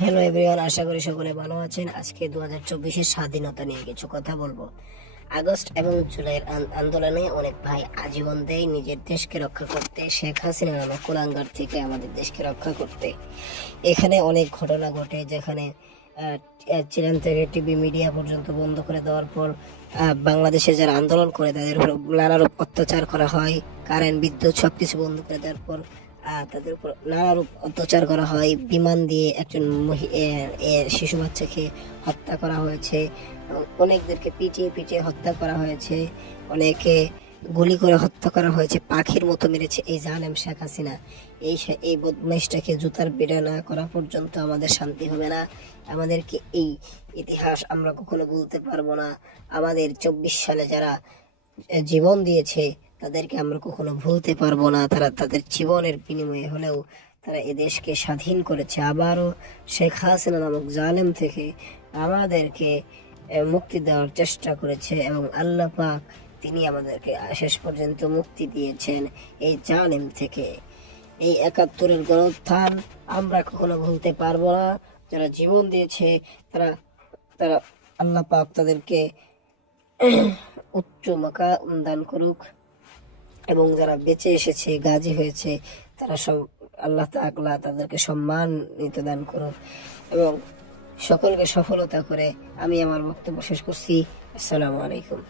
Hello everyone, আশা করি সকলে ভালো আছেন। আজকে 2024-এর স্বাধীনতা নিয়ে কিছু কথা বলবো। আগস্ট এবং জুলাইয়ের আন্দোলনে অনেক ভাই আজীবন দেয় নিজের দেশকে রক্ষা করতে, শেখ হাসিনা নামক কুলাঙ্গার থেকে আমাদের দেশকে রক্ষা করতে। এখানে অনেক ঘটনা ঘটে, যেখানে চ্যানেল থেকে টিভি মিডিয়া পর্যন্ত বন্ধ করে দেওয়ার পর বাংলাদেশে যারা আন্দোলন করে তাদের উপর নানারূপ অত্যাচার করা হয়। কারেন্ট, বিদ্যুৎ সবকিছু বন্ধ করে দেওয়ার পর তাদের উপর নানারূপ অত্যাচার করা হয়। বিমান দিয়ে একজন শিশু বাচ্চাকে হত্যা করা হয়েছে, অনেকদেরকে পিটিয়ে পিটিয়ে হত্যা করা হয়েছে, অনেকে গুলি করে হত্যা করা হয়েছে, পাখির মতো মেরেছে এই জালেম শেখ হাসিনা। এই বদমাইশটাকে জুতার পিটা না করা পর্যন্ত আমাদের শান্তি হবে না। আমাদেরকে এই ইতিহাস আমরা কখনো ভুলতে পারবো না। আমাদের 24 সালে যারা জীবন দিয়েছে তাদেরকে আমরা কখনো ভুলতে পারবো না। তারা তাদের জীবনের বিনিময়ে হলেও তারা এদেশকে স্বাধীন করেছে। আবারও শেখ হাসিনা নামক জালেম থেকে আমাদেরকে মুক্তি দেওয়ার চেষ্টা করেছে এবং আল্লাহ পাক তিনি আমাদেরকে শেষ পর্যন্ত মুক্তি দিয়েছেন এই জালেম থেকে। এই 71-এর গণউত্থান আমরা কখনো ভুলতে পারবো না। যারা জীবন দিয়েছে তারা তারা আল্লাহ পাক তাদেরকে উচ্চ মাকাম দান করুক, এবং যারা বেঁচে এসেছে, গাজী হয়েছে, তারা সব আল্লাহ তাআলা তাদেরকে সম্মানিত দান করুক এবং সকলকে সফলতা করে। আমি আমার বক্তব্য শেষ করছি। আসসালামু আলাইকুম।